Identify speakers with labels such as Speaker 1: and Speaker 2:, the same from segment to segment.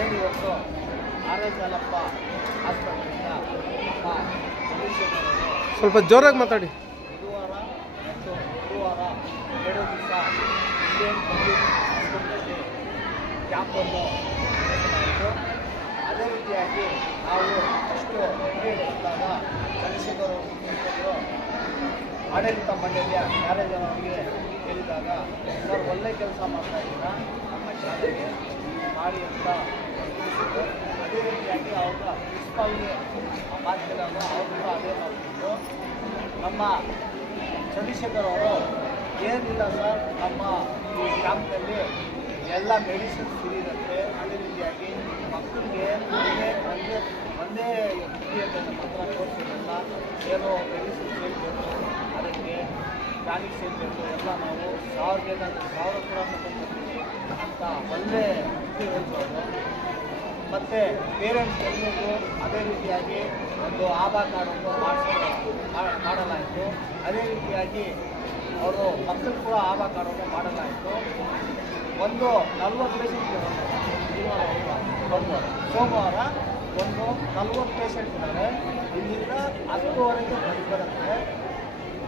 Speaker 1: ಏನು ಇವತ್ತು ಆರೋಗ್ಯಲಪ್ಪ ಆಸ್ಪತ್ರೆಯಿಂದ ಚಂದ್ರಶೇಖರ್
Speaker 2: ಸ್ವಲ್ಪ ಜೋರಾಗಿ ಮಾತಾಡಿ.
Speaker 1: ಬುಧವಾರ ಮತ್ತು ಗುರುವಾರ ಎರಡು ದಿವಸ ಇಂಡಿಯನ್ ಪಬ್ಲಿಕ್ ಹಾಸ್ಪಿಟಲಲ್ಲಿ ಕ್ಯಾಂಪನ್ನು ನಡೆಸಲಾಯಿತು. ಅದೇ ರೀತಿಯಾಗಿ ನಾವು ಅಷ್ಟು ಬಂದಾಗ ಚಂದ್ರಶೇಖರ್ ಅವರು ಆಡಳಿತ ಮಂಡಳಿಯ ಕಾರ್ಯಜನವರಿಗೆ ಹೇಳಿದಾಗ ಸರ್ ಒಳ್ಳೆ ಕೆಲಸ ಮಾಡ್ತಾ ಇದ್ದೀರಾ? ನಮ್ಮ ಶಾಲೆಗೆ ಮಾಡಿ ಅಂತ ಅದೇ ರೀತಿಯಾಗಿ ಅವ್ರ ಪ್ರಿನ್ಸಿಪಾಲ್ಗೆ ಮಾತಿದಾಗ ಅವರು ಅದೇ ನಮ್ಮ ಚಂದ್ರಶೇಖರ್ ಅವರು ಏನಿಲ್ಲ ಸರ್ ನಮ್ಮ ಈ ಕ್ಯಾಂಪ್ನಲ್ಲಿ ಎಲ್ಲ ಮೆಡಿಸಿನ್ ಫ್ರೀ ಅದೇ ರೀತಿಯಾಗಿ ಮಕ್ಕಳಿಗೆ ಒಂದೇ ಒಂದೇ ಒಂದೇ ವಿದ್ಯೆಯನ್ನು ಮಾತ್ರ ತೋರಿಸಿರಲ್ಲ ಏನೋ ಮೆಡಿಸಿನ್ ಸೇರಬೇಕು ಅದಕ್ಕೆ ಟಾನಿಕ್ ಸೇರಬೇಕು ಎಲ್ಲ ನಾವು ಸಾವಿರದ ಸಾವಿರ ಕೂಡ ಅಂತ ಒಳ್ಳೆ ಇದು ಹೇಳ್ಬೋದು ಮತ್ತು ಪೇರೆಂಟ್ಸ್ ಎಲ್ಲರಿಗೂ ಅದೇ ರೀತಿಯಾಗಿ ಒಂದು ಆಭಾ ಕಾರ್ಡನ್ನು ಮಾಡಿಸ್ಕೊಂಡು ಮಾಡಲಾಯಿತು. ಅದೇ ರೀತಿಯಾಗಿ ಅವರು ಮಕ್ಕಳು ಕೂಡ ಆಭಾ ಕಾರ್ಡನ್ನು ಮಾಡಲಾಯಿತು. ಒಂದು ನಲ್ವತ್ತು ಪೇಷಂಟ್ ಸೋಮವಾರ ಸೋಮವಾರ ಒಂದು ನಲ್ವತ್ತು ಪೇಷಂಟ್ ಇದ್ದಾರೆ. ಇಲ್ಲಿಂದ ಹತ್ತುವರೆಗೆ ಬಂದು ಬರುತ್ತೆ.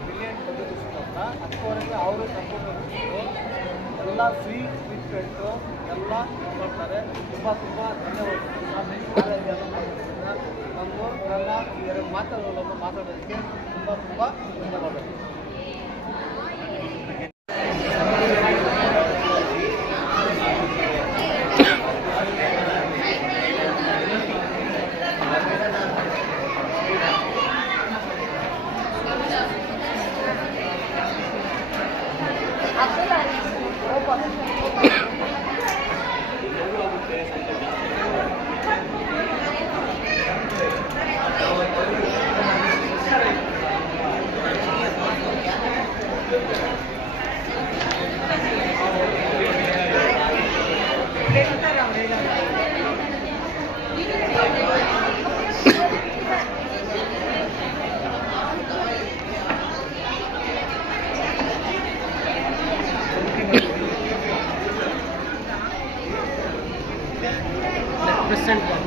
Speaker 1: ಬಿಲಿಯನ್ ಬದುಕಿಸ್ಕೊಂಡ ಹತ್ತುವರೆಗೆ ಅವರು ಕಂಪ್ಯೂಟರ್ ಎಲ್ಲ ಫ್ರೀ ಟ್ರೀಟ್ಮೆಂಟು ಎಲ್ಲ ಮಾಡ್ತಾರೆ ತುಂಬ ತುಂಬ ಧನ್ಯವಾದಗಳು. ನಮ್ಮ ಮಾತುಗಳನ್ನು ಮಾತಾಡೋದಕ್ಕೆ ತುಂಬ ತುಂಬ ಧನ್ಯವಾದಗಳು. present one.